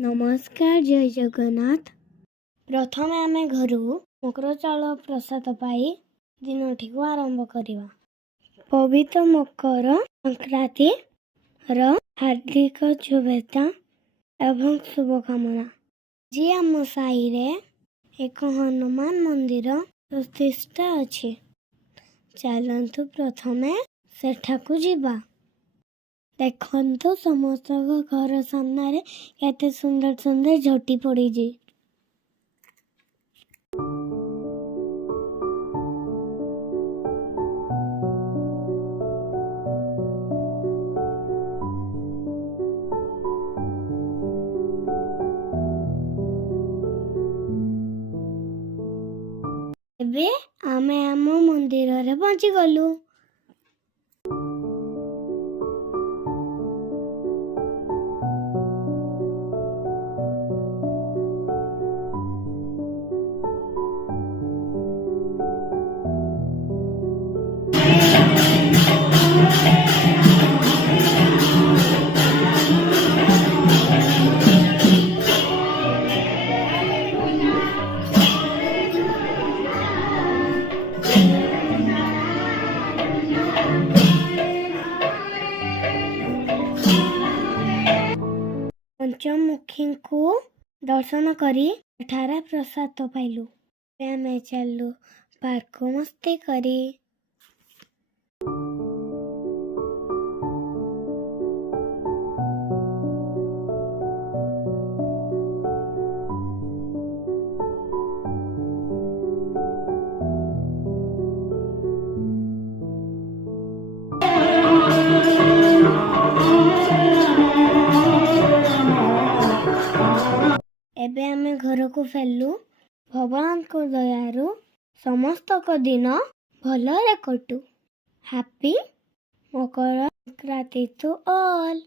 नमस्कार जय जगन्नाथ। प्रथमे आमे घरु मकर चाउल प्रसाद पाई दिनटी को आरंभ करिवा। पवित्र मकर संक्रांति रो हार्दिक शुभेच्छा एवं शुभकामना। जी आम साई रे एक हनुमान मंदिर प्रतिष्ठा अछि। चलंतु प्रथमे सेठाकू जिबा। देखंतु समस्त घर सामने केते सुंदर सुंदर झोटी पड़ी जी। एबे आमे आम मंदिर रे पहुंची गलु। पंचमुखी को दर्शन करी एठारे प्रसाद पाइलु। आमे चलु पार्क मस्ती करी। एबे आमे घर को फेलु। भगवान को दयारु समस्त को दिन भलरे कटु। Happy Makar Sankranti to all.